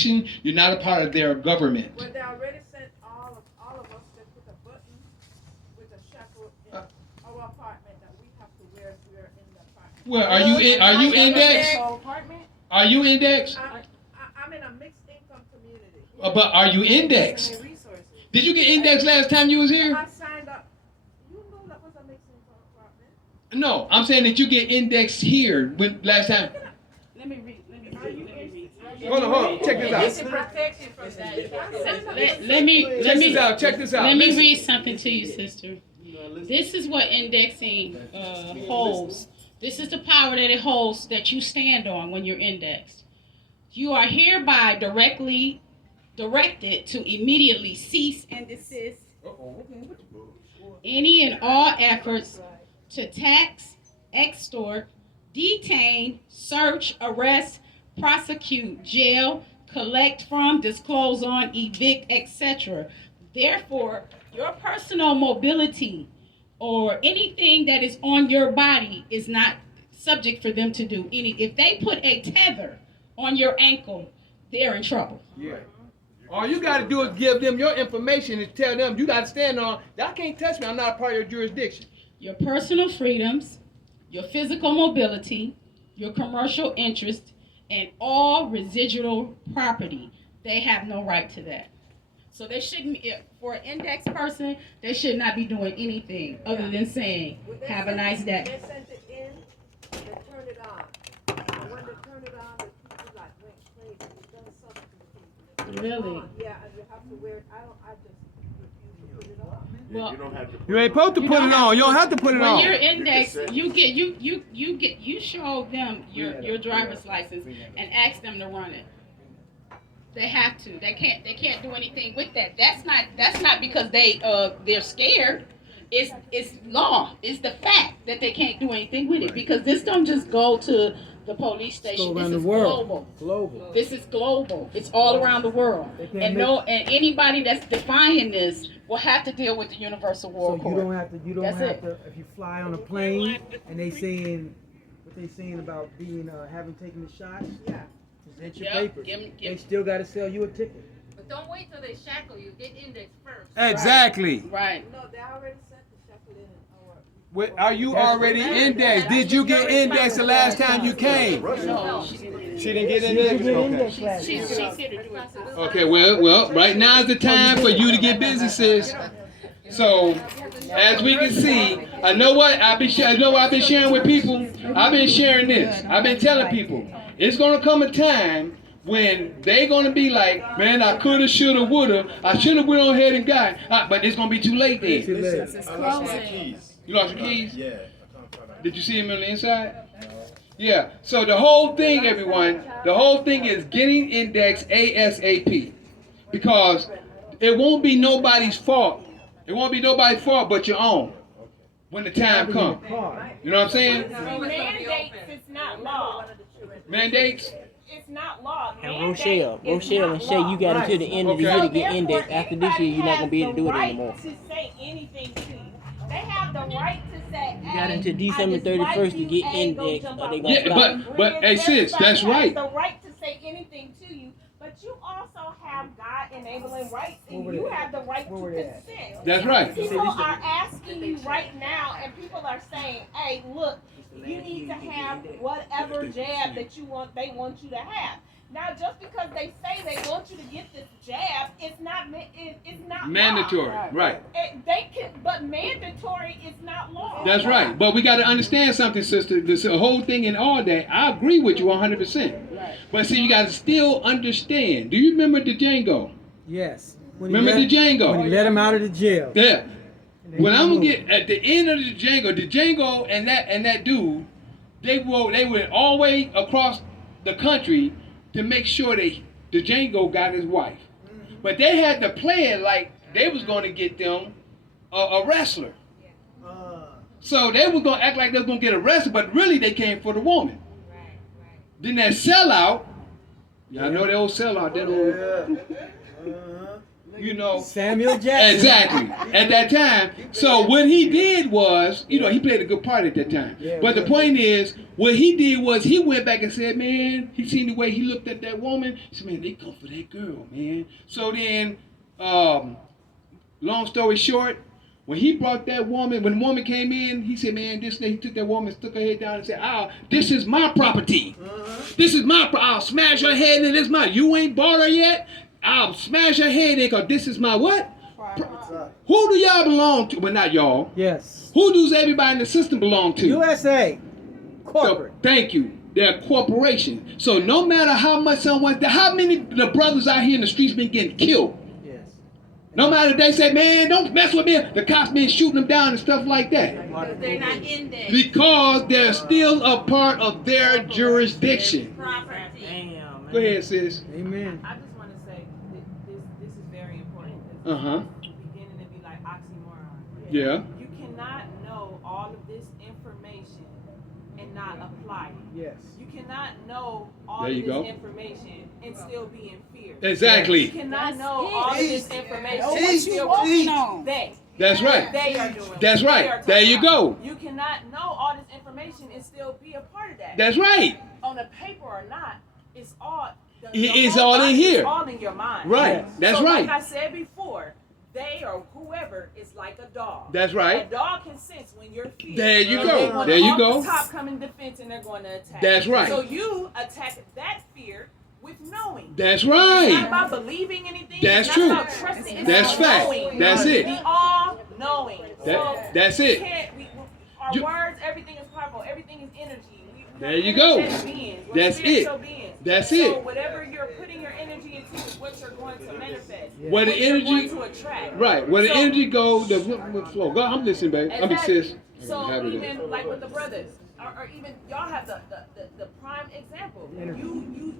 jurisdiction. You're not a part of their government. Well, they already sent all of us to put a button with a shackle in our apartment that we have to wear if we're in the apartment. Well, are you indexed? Are you indexed? I'm in a mixed income community. But are you indexed? Did you get indexed last time you was here? I signed up. You know that was a mixed income apartment. No, I'm saying that you get indexed here when last time. Let me read. Hold on. Check this out. Let me Check this out. Let me read something to you, sister. This is what indexing holds. This is the power that it holds that you stand on when you're indexed. You are hereby directly directed to immediately cease and desist any and all efforts to tax, extort, detain, search, arrest, prosecute, jail, collect from, disclose on, evict, etc. Therefore, your personal mobility or anything that is on your body is not subject for them to do any. If they put a tether on your ankle, they're in trouble. Yeah. All you got to do is give them your information and tell them you got to stand on. Y'all can't touch me. I'm not a part of your jurisdiction. Your personal freedoms, your physical mobility, your commercial interest, and all residual property. They have no right to that. So they shouldn't, for an index person, they should not be doing anything other than saying, have a nice day. They sent it in, they turned it on. And when they turned it on, the people like went crazy. It done something to the people. Really? Yeah, and you have to wear it. I just refuse to put it on. Well, You don't have to put You ain't supposed to put it on. You don't have to put it when on. you're indexed, you show them your driver's license and ask them to run it. They have to. They can't do anything with that. That's not because they're scared. It's law. It's the fact that they can't do anything with it because this don't just go to the police station. This is global. This is global. It's all around the world. And anybody that's defying this will have to deal with the Universal War Court. You don't have to. If you fly on a plane and they saying what they saying about being having taken the shot, Yeah. present your papers. They still got to sell you a ticket. But don't wait till they shackle you. Get indexed first. Exactly. Right. No, they already sent the shackle in our. What, are you already indexed? Did you get indexed the last time you came? No. She didn't get indexed? Okay. She's here to do it. Okay, well, right now is the time for you to get busy, sis. So, as we can see, I know what I've been sharing with people. I've been sharing this. I've been telling people, it's gonna come a time when they gonna be like, man, I coulda, shoulda, woulda. I shoulda went on ahead and got, but it's gonna be too late then. Too late. I lost my keys. You lost your keys? Yeah. I can't find out. Did you see them on the inside? Yeah. So the whole thing, everyone, the whole thing is getting indexed ASAP, because it won't be nobody's fault. It won't be nobody's fault but your own when the time comes. You know what I'm saying? Mandates is not law. Mandates? It's not law. And Rochelle and Shay, you got until the end of the year to get indexed. After this year, you're not gonna be able to do it anymore. To say anything to you, they have the right to say. You got until December 31st to get indexed, or they gonna Yeah, stop. but hey sis, that's right. The right to say anything to you, but you also have God enabling rights, and you have the right to consent. That's right. People are asking you right now, and people are saying, "Hey, look, you need to have whatever jab that you want. They want you to have." Now, just because they say they want you to get this jab, it's not Mandatory, law. right. They can, but mandatory is not law. That's right. But we got to understand something, sister. This whole thing and all that, I agree with you 100%. But see, you got to still understand. Do you remember the Django? Yes. Remember the Django? When he let him out of the jail. Yeah. When I'm gonna get at the end of the Django and that dude, they went all the way across the country to make sure the Django got his wife. But they had to play it like they was gonna get them a wrestler. So they was gonna act like they was gonna get arrested, but really they came for the woman. Then that sellout, y'all know that old sellout, that old. you know. Samuel Jackson. Exactly. At that time. So what he did was, you know, he played a good part at that time. Yeah, but the point is, what he did was he went back and said, man, he seen the way he looked at that woman. He said, man, they come for that girl, man. So then, long story short, when he brought that woman, when the woman came in, he said, man, he took that woman, stuck her head down and said, this is my property. This is my property. I'll smash her head in. This is mine. You ain't bought her yet? I'll smash her head in because this is my what? Who do y'all belong to? Well, not y'all. Yes. Who does everybody in the system belong to? USA. Corporate. So, thank you. They're a corporation. So no matter how much how many of the brothers out here in the streets been getting killed? No matter they say, man, don't mess with me. The cops been shooting them down and stuff like that. Because they're not in there. Because they're still a part of their jurisdiction. Property. Damn, man. Go ahead, sis. Amen. I just want to say this is very important. Uh-huh. It's beginning to be like oxymoron. Yeah. You cannot know all of this information and not apply it. Yes. You cannot know all There of you this go. information and still be in fear. Exactly. You cannot know all of this information Know and what still you be walking on. That's right. They are doing. That's what right. they are There talking you about. go. You cannot know all this information and still be a part of that. That's right. On the paper or not, it's all. It's whole all in body here. is all in your mind. Right. Yes. That's so right. Like I said before, they or whoever is like a dog. That's right. A dog can sense when you're feared. There you And go. they wanna There you off go. The top come in defense and they're going to attack. That's right. So you attack that fear with knowing. That's It's not right. about believing anything. That's it's true. not about trusting. It's That's about fact. knowing. That's it. The all knowing. That's it. Our You- words, everything is powerful. Everything is energy. We There are you go. energetic beings. We're That's spiritual it. beings. That's So it. whatever you're putting your energy into is what you're going to manifest. Where the What you're energy, going to attract. right? Where the So- energy goes, the flow. Go. I'm listening, babe. I mean, Exactly. sis. So Have it. even like with the brothers, or even y'all have the prime example.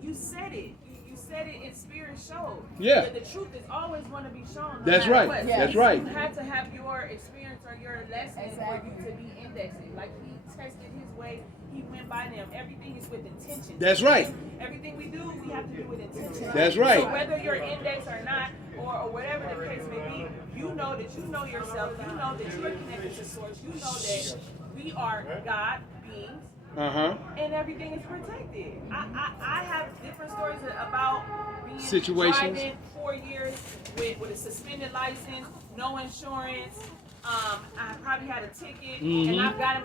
You said it. You said it in spirit showed. Yeah. The truth is always going to be shown. No That's matter right. what. That's right. You had to have your experience or your lesson for you to be indexing. Like he tested his way. He went by them. Everything is with intention. That's right. Everything we do, we have to do with intention. That's right. So whether you're indexed or not, or whatever the case may be, you know that you know yourself. You know that you are connected to source. You know that we are God beings. And everything is protected. I have different stories about being Situations. driving 4 years with a suspended license, no insurance. I probably had a ticket, and I've got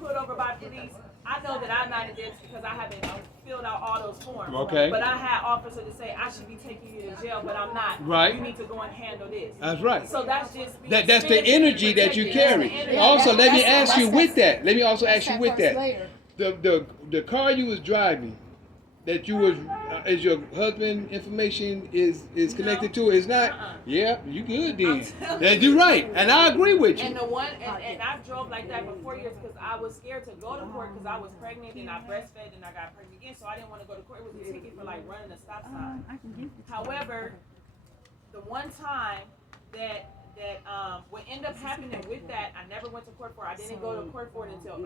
put over by police. I know that I'm not in this because I haven't filled out all those forms. Okay. But I had officers to say I should be taking you to jail, but I'm not. Right. You need to go and handle this. That's right. So that's just That's the spiritually energy that you protected. carry. That's the energy. Also, let me that's- ask you that's- with that. Let me also ask you that with first that. layer. The car you was driving, that you was is your husband information is connected to it? It's not. Yeah, you good then. That you right, and I agree with you. And the one, and I drove like that for 4 years because I was scared to go to court because I was pregnant and I breastfed and I got pregnant again, so I didn't want to go to court. It was a ticket for like running a stop sign. However, the one time that what ended up happening with that, I never went to court for. I didn't go to court for it until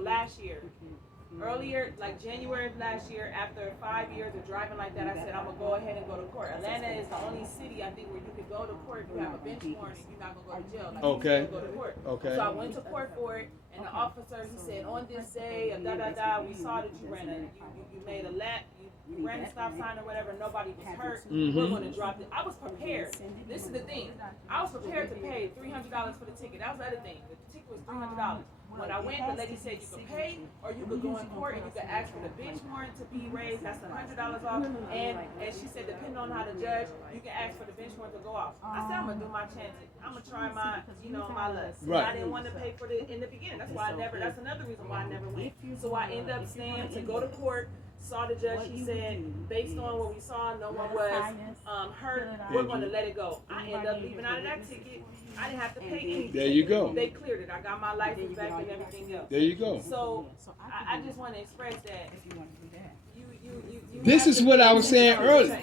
last year. Earlier, like January of last year, after 5 years of driving like that, I said I'm gonna go ahead and go to court. Atlanta is the only city I think where you could go to court if you have a bench warrant and you're not gonna go to jail. Like, Okay. You can go to court. Okay. So I went to court for it, and the officer he said on this day, we saw that you you made a lap. You ran a stop sign or whatever, nobody was hurt. We're going to drop it. I was prepared. This is the thing. I was prepared to pay $300 for the ticket. That was the other thing. The ticket was $300. When I went, the lady said you could pay or you could go in court and you could ask for the bench warrant to be raised. That's $100 off. And she said, depending on how the judge, you can ask for the bench warrant to go off. I said, I'm going to do my chances. I'm going to try my luck. Right. I didn't want to pay for it in the beginning. That's why that's another reason why I never went. So I ended up staying to go to court. Saw the judge, he said, based on what we saw, no one was hurt, we're going to let it go. I ended up leaving out of that ticket. I didn't have to pay anything. There you go. They cleared it. I got my license back and everything else. There you go. So I just want to express that. You This is what I was saying earlier.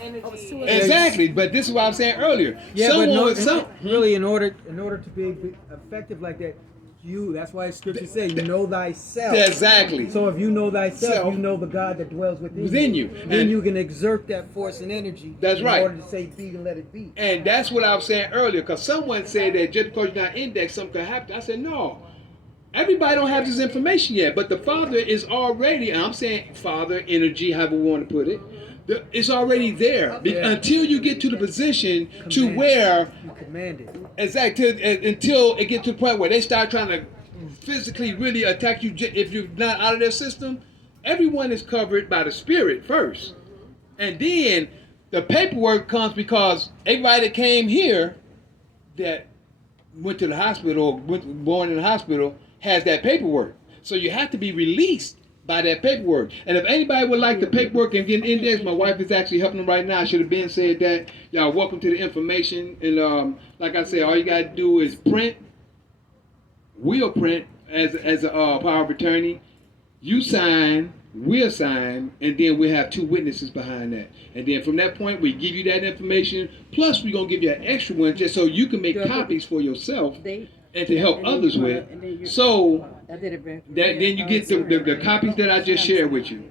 Exactly, but this is what I was saying earlier. Yeah, but Someone, really, in order to be effective like that, You. That's why Scripture says, "You know thyself." Exactly. So if you know thyself, Self. you know the God that dwells Within you. Then And- you can exert that force and energy. That's right. In order to say, "Be," and let it be. And that's what I was saying earlier, because someone said that just because you're not indexed, something could happen. I said, no. Everybody don't have this information yet, but the Father is already, and I'm saying Father, energy, however we want to put it, it's already there. Until you get to the position to where, You command it. exactly, until it gets to the point where they start trying to physically really attack you if you're not out of their system. Everyone is covered by the Spirit first. And then the paperwork comes because everybody that came here that went to the hospital or born in the hospital has that paperwork. So you have to be released by that paperwork. And if anybody would like the paperwork and get indexed, my wife is actually helping them right now. I should have been said that. Y'all welcome to the information. And like I said, all you got to do is print. We'll print as a power of attorney. You sign, we'll sign, and then we'll have two witnesses behind that. And then from that point, we give you that information. Plus, we're going to give you an extra one just so you can make copies for yourself and to help others with. So that then you get the copies that I just shared with you.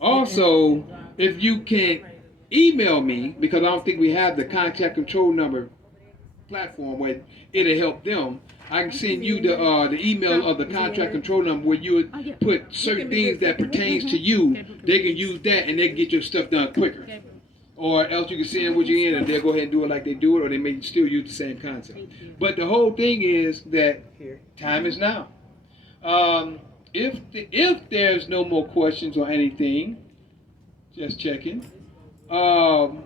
Also, if you can email me, because I don't think we have the contact control number platform where it'll help them. I can send you the email of the contract control number where you would put certain things that pertains to you. They can use that and they can get your stuff done quicker. Or else you can send what you're in and they'll go ahead and do it like they do it, or they may still use the same concept. But the whole thing is that time is now. If there's no more questions or anything, just checking. Oh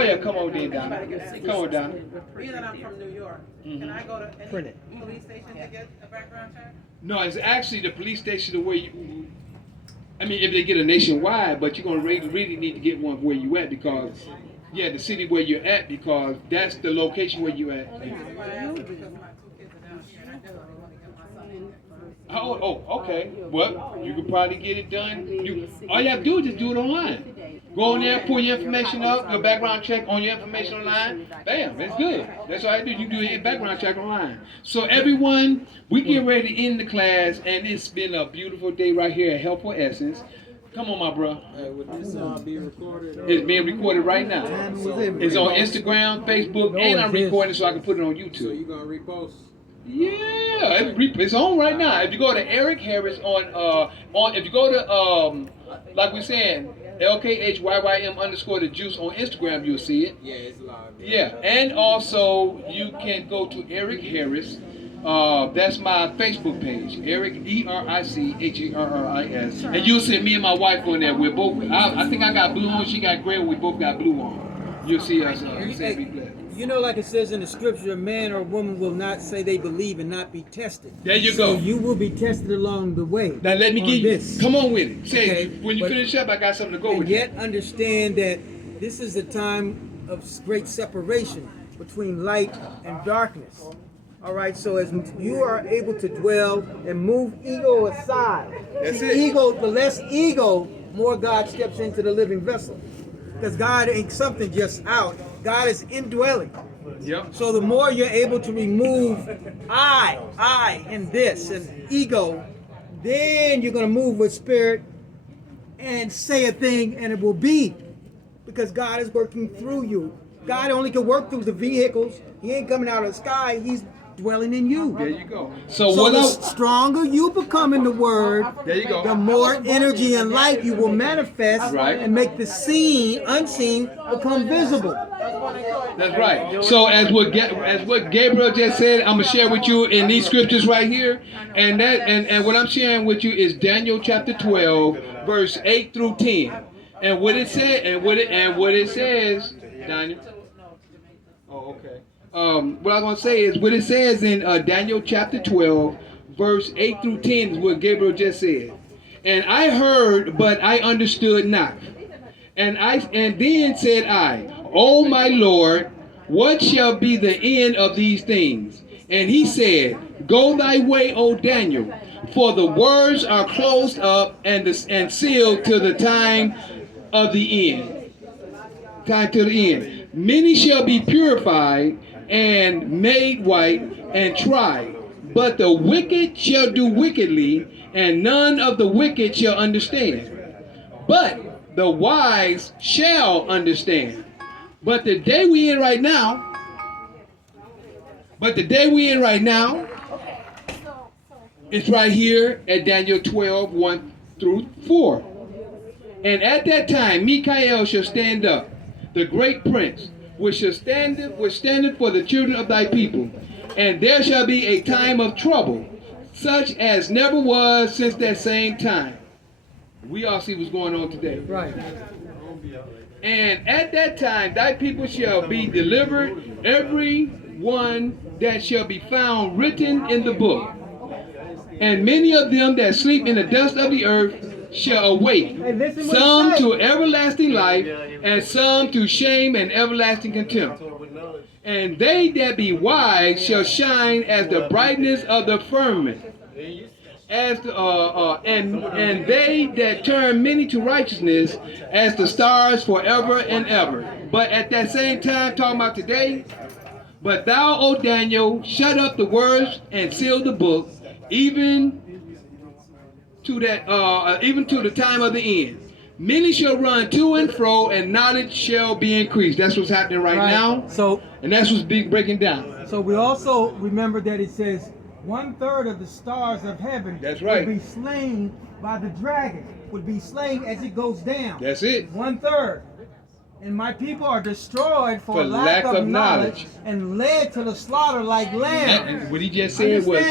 yeah, come on then, Donna. Come on, Donna. Being that I'm from New York, can I go to any police station to get a background check? No, it's actually the police station where you. I mean, if they get a nationwide, but you're gonna really need to get one where you at because, yeah, the city where you're at because that's the location where you at. Only reason why I ask is because my two kids are down here and I definitely want to get my son. Oh, okay. Well, you could probably get it done. All you have to do is just do it online. Go on there, pull your information up, your background check on your information online. Bam, it's good. That's all I do. You do your background check online. So everyone, we get ready to end the class, and it's been a beautiful day right here at Heathful Esssnce. Come on, my bro. Would this be recorded? It's being recorded right now. It's on Instagram, Facebook, and I'm recording so I can put it on YouTube. So you gonna repost? Yeah, it's on right now. If you go to Eric Harris on if you go to like we're saying, LKHYYM_ the juice on Instagram, you'll see it. Yeah, it's live. Yeah, and also you can go to Eric Harris. That's my Facebook page, Eric ERICHARRIS, and you'll see me and my wife on there. We're both. I think I got blue on. She got gray. We both got blue on. You'll see us. Be blessed. You know, like it says in the scripture, a man or a woman will not say they believe and not be tested. There you So go. you will be tested along the way. Now let me give you this. Come on with it. Say Okay, when you finish up, I got something to go And with. yet understand that this is a time of great separation between light and darkness. All right, so as you are able to dwell and move ego aside, That's see, it. ego, the less ego, more God steps into the living vessel. Because God ain't something just out. God is indwelling. Yep. So the more you're able to remove I, and this, and ego, then you're going to move with spirit and say a thing and it will be. Because God is working through you. God only can work through the vehicles. He ain't coming out of the sky. He's dwelling in you. There you go. So So what the else? stronger you become in the word, There you go. the more energy and light you will manifest Right. and make the unseen become visible. That's right. So as what Gabriel just said, I'm gonna share with you in these scriptures right here, and what I'm sharing with you is Daniel chapter 12, verse 8 through 10, and what it said and what it says, Daniel. Oh, okay. What I'm gonna say is what it says in Daniel chapter 12, verse 8 through 10 is what Gabriel just said. And I heard, but I understood not. And then said I, O my Lord, what shall be the end of these things? And he said, Go thy way, O Daniel, for the words are closed up and sealed to the time of the end. Time to the end. Many shall be purified, and made white and tried. But the wicked shall do wickedly, and none of the wicked shall understand. But the wise shall understand. But the day we in right now, it's right here at Daniel 12, 1 through 4. And at that time, Michael shall stand up, the great prince, which standeth for the children of thy people. And there shall be a time of trouble, such as never was since that same time. We all see what's going on today. Right. And at that time, thy people shall be delivered, every one that shall be found written in the book. And many of them that sleep in the dust of the earth shall awake, some to everlasting life, and some to shame and everlasting contempt. And they that be wise shall shine as the brightness of the firmament, and they that turn many to righteousness as the stars forever and ever. But at that same time, talking about today, but thou, O Daniel, shut up the words and seal the book, even to the time of the end. Many shall run to and fro, and knowledge shall be increased. That's what's happening right now. So, and that's what's breaking down. So we also remember that it says 1/3 of the stars of heaven would be slain by the dragon, would be slain as it goes down. That's it. 1/3. And my people are destroyed for lack of knowledge and led to the slaughter like lambs. What he just said was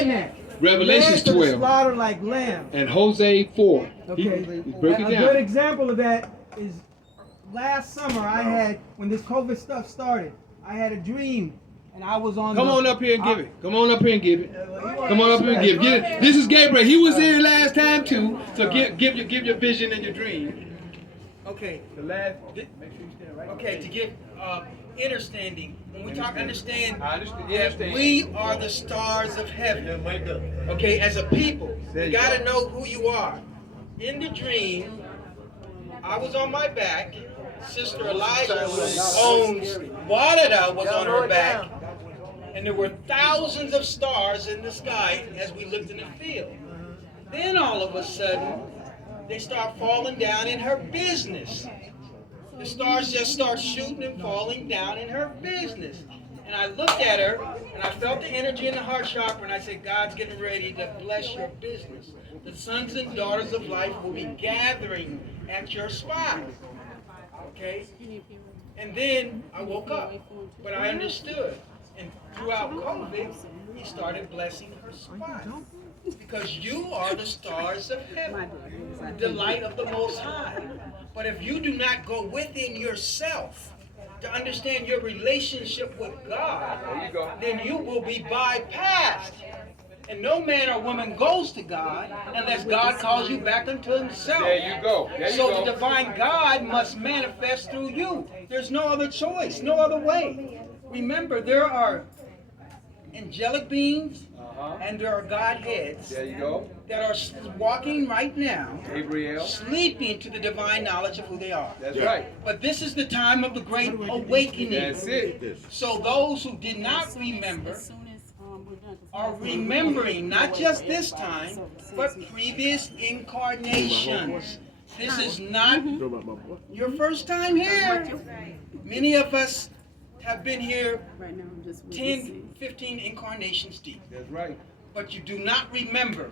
Revelations 12. To the slaughter like lambs. And Hosea 4. Okay. He broke it down. A good example of that is last summer I had, when this COVID stuff started, I had a dream. And I was on Come on up here and give it. Come on up here and give it. Come on up here and give it. This is Gabriel. He was here last time too. So give your vision and your dream. Okay. The last. Make sure you stand right. Okay, to get understanding. When we talk understand, understand. We are the stars of heaven. Okay, as a people, you gotta know who you are. In the dream, I was on my back. Sister Elijah owns Wadada was on her back. And there were thousands of stars in the sky as we looked in the field. Then all of a sudden, they start falling down in her business. The stars just start shooting and falling down in her business. And I looked at her, and I felt the energy in the heart chakra, and I said, God's getting ready to bless your business. The sons and daughters of life will be gathering at your spot. Okay? And then I woke up, but I understood. And throughout COVID, he started blessing her spot. Because you are the stars of heaven, the light of the Most High. But if you do not go within yourself to understand your relationship with God, then you will be bypassed. And no man or woman goes to God unless God calls you back unto himself. There you go. So the divine God must manifest through you. There's no other choice, no other way. Remember, there are angelic beings and there are Godheads that are walking right now, Gabriel, sleeping to the divine knowledge of who they are. That's right. But this is the time of the great awakening. That's it. So those who did not remember are remembering not just this time, but previous incarnations. This is not your first time here. Many of us have been here 10, 15 incarnations deep. That's right. But you do not remember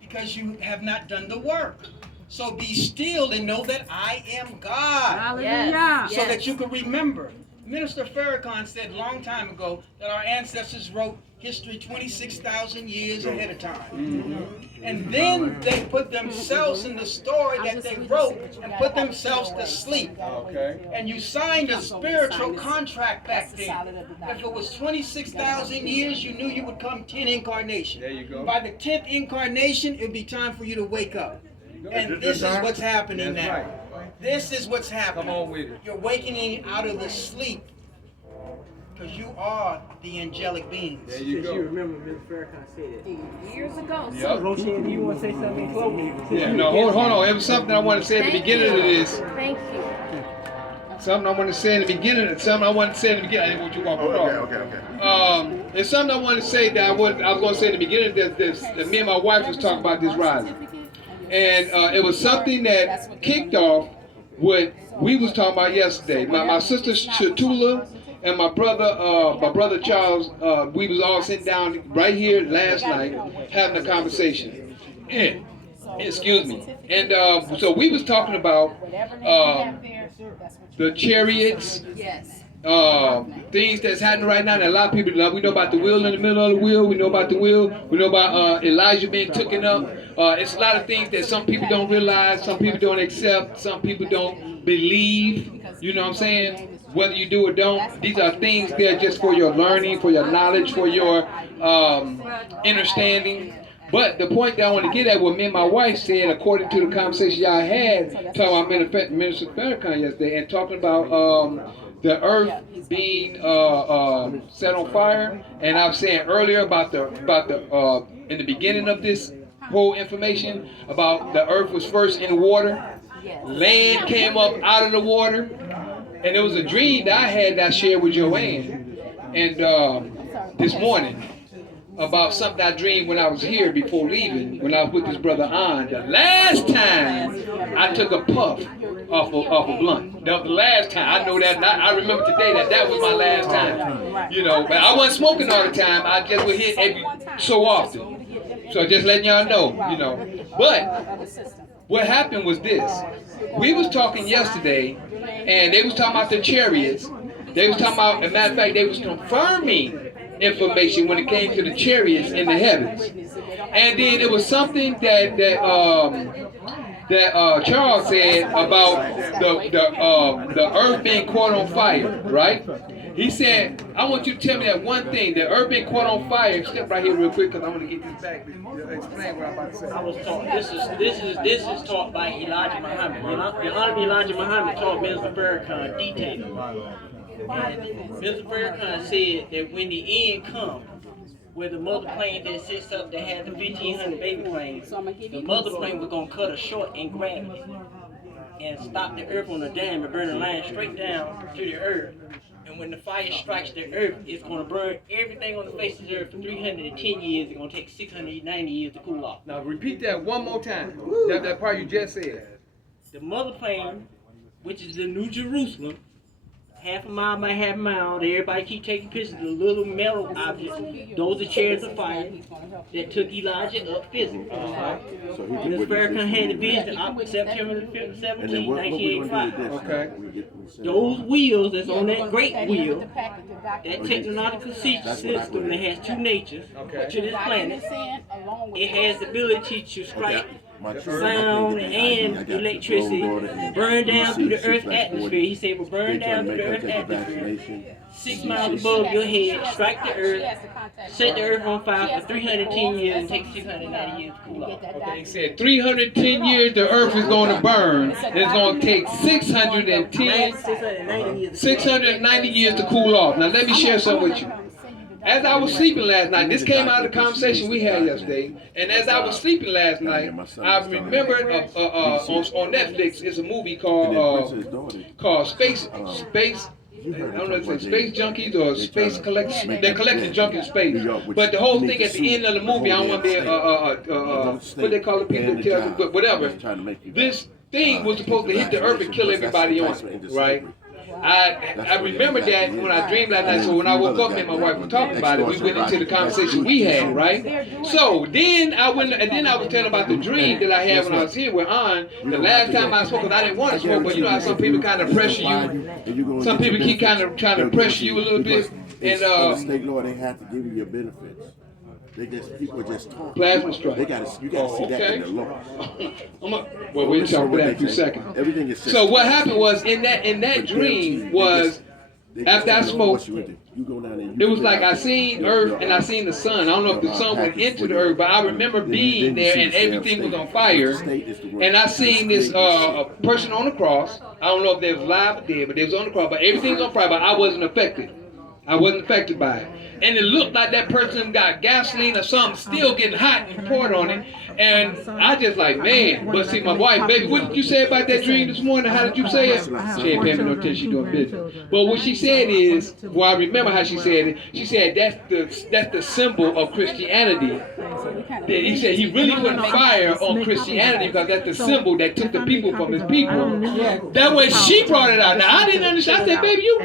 because you have not done the work. So be still and know that I am God. Hallelujah. So that you can remember. Minister Farrakhan said a long time ago that our ancestors wrote history 26,000 years ahead of time. And then they put themselves in the story that they wrote and put themselves to sleep. And you signed a spiritual contract back then. If it was 26,000 years, you knew you would come 10 incarnations. There you go. By the 10th incarnation, it would be time for you to wake up. And this is what's happening now. This is what's happening. Come on with it. You're wakening out of the sleep. Because you are the angelic beings. There you go. You remember Ms. Farrakhan said it Years ago. Yep. Rochelle, do you want to say something close? Yeah, no, hold on. There was something I want to say at the beginning of this. Thank you. something I want to say in the beginning. Something I want to say in the beginning. I didn't want you to walk across. Okay. It's something I want to say that I was going to say in the beginning. That me and my wife was talking about this rising, and it was something that kicked off what we was talking about yesterday. My sister Shatula and my brother Charles, we was all sitting down right here last night having a conversation. Excuse me. And so we was talking about the chariots, things that's happening right now. And a lot of people, we know about the wheel in the middle of the wheel. We know about the wheel. We know about Elijah being taken up. It's a lot of things that some people don't realize, some people don't accept, some people don't believe. You know what I'm saying? Whether you do or don't, these are things that are just for your learning, for your knowledge, for your understanding. But the point that I want to get at, what me and my wife said, according to the conversation y'all had, talking about Minister Farrakhan yesterday, and talking about the earth being set on fire, and I was saying earlier about the in the beginning of this whole information about the earth was first in water, land came up out of the water, and it was a dream that I had that I shared with Joanne, and this morning. About something I dreamed when I was here before leaving, when I was with this brother On. The last time I took a puff off a blunt. That was the last time. I know that. I remember today that was my last time. You know, but I wasn't smoking all the time. I just would hit every so often. So just letting y'all know, you know. But what happened was this. We was talking yesterday, and they was talking about the chariots. They was talking about, as a matter of fact, they was confirming information when it came to the chariots in the heavens. And then it was something that Charles said about the earth being caught on fire, right? He said, I want you to tell me that one thing, the earth being caught on fire. Step right here real quick because I want to get this back to explain what I'm about to say. I was taught, this is taught by Elijah Muhammad. The Honorable Elijah Muhammad taught Minister Farrakhan detail. And Mr. Farrakhan said that when the end comes, where the mother plane that sits up that had the 1,500 baby planes, the mother plane was going to cut her short in gravity and stop the earth on a dime and burn a line straight down to the earth. And when the fire strikes the earth, it's going to burn everything on the face of the earth for 310 years. It's going to take 690 years to cool off. Now repeat that one more time. That part you just said. The mother plane, which is the New Jerusalem, half a mile by half a mile, everybody keep taking pictures of the little metal objects. Those are chariots of fire that took Elijah up physically. So Mr. Farrakhan had the vision of September 17, 1985. Okay. Those wheels that's on that great wheel, that technological system that has two natures to this planet, it has the ability to strike sound and electricity, burn down through the Earth's atmosphere. He said, will burn down through the Earth's atmosphere, 6 miles above your head, strike the Earth, set the Earth on fire for 310 years, and take 690 years to cool off. Okay, he said 310 years the Earth is going to burn. It's going to take 690 years to cool off. Now let me share something with you. As I was sleeping last night, this came out of the conversation we had yesterday, and as I was sleeping last night, I remembered on Netflix, it's a movie called Space. I don't know if it's Space Junkies or Space Collection. They're collecting junk in space. But the whole thing at the end of the movie, I don't want to be what they call it, people tell you, but whatever. This thing was supposed to hit the Earth and kill everybody on it, right? I remember that when I dreamed last night, so when I woke up and my wife was talking about it, we went into the conversation we had, right? So then I went, and then I was telling about the dream that I had when I was here with On. The last time I spoke, because I didn't want to smoke, but you know how some people kind of pressure you. Some people keep kind of trying to pressure you a little bit. And the state law, they have to give you your benefits. People just talk. Plasma strike. You gotta see that in the law. Well, we'll talk about that in a few seconds. Everything is so what happened was in that dream was after I spoke, it was like I seen Earth and I seen the sun. I don't know if the sun went into the Earth, but I remember being there and everything was on fire. And I seen this person on the cross. I don't know if they was alive or dead, but they was on the cross. But everything was on fire. But I wasn't affected. I wasn't affected by it. and it looked like that person got gasoline or something still getting hot and poured on it. And I just like, man, but see my wife, baby, what did you say about that dream this morning? How did you say it? She ain't paying me no attention, she doing business. But what she said is, well, I remember how she said it. She said that's the symbol of Christianity. That he said he really put fire on Christianity because that's the symbol that took the people from his people. That way she brought it out. Now I didn't understand. I said, baby, you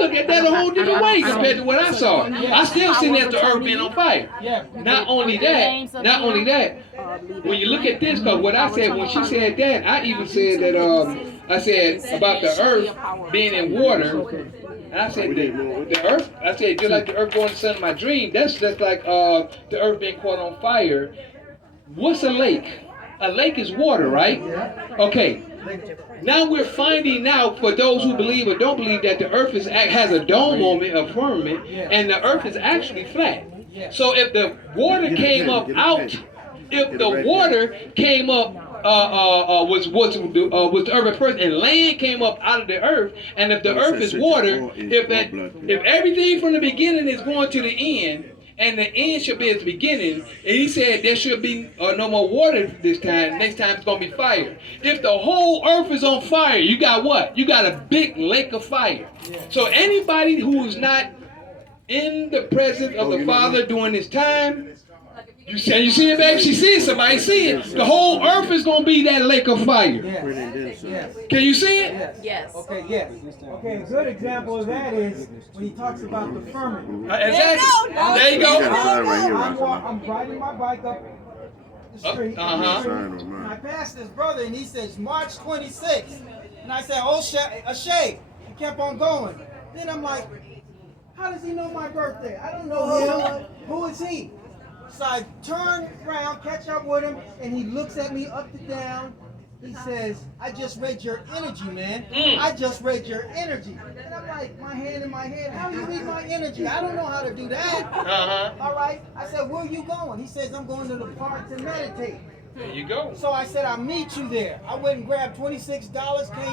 look at that a whole different way compared to what I saw. I still seen that the earth being on fire. Not only that, when you look at this, because what I said, when she said that, I even said that, I said about the earth being in water. And I said, the earth, I said, just like the earth going to the sun in my dream, that's just like the earth being caught on fire. What's a lake? A lake is water, right? Okay. Now we're finding out, for those who believe or don't believe, that the earth has a dome on it, a firmament, and the earth is actually flat. So if the water came up out, if the water came up, was the earth at first, and land came up out of the earth, and if the earth is water, if everything from the beginning is going to the end, and the end should be at the beginning, and he said there should be no more water this time, next time it's going to be fire. If the whole earth is on fire, you got what? You got a big lake of fire. So anybody who is not in the presence of the Father during this time, you see it, baby? She see it. Somebody see it. The whole earth is going to be that lake of fire. Can you see it? Yes. Okay, yes. Okay, a good example of that is when he talks about the firmament. Exactly. There you go. I'm riding my bike up the street. And I passed this brother, and he says, March 26th. And I said, oh, Shay. He kept on going. Then I'm like, how does he know my birthday? I don't know him. Who is he? So I turn around, catch up with him, and he looks at me up and down. He says, I just read your energy, man. I just read your energy. And I'm like, my hand in my head, how do you read my energy? I don't know how to do that. All right. I said, where are you going? He says, I'm going to the park to meditate. There you go. So I said, I'll meet you there. I went and grabbed $26, came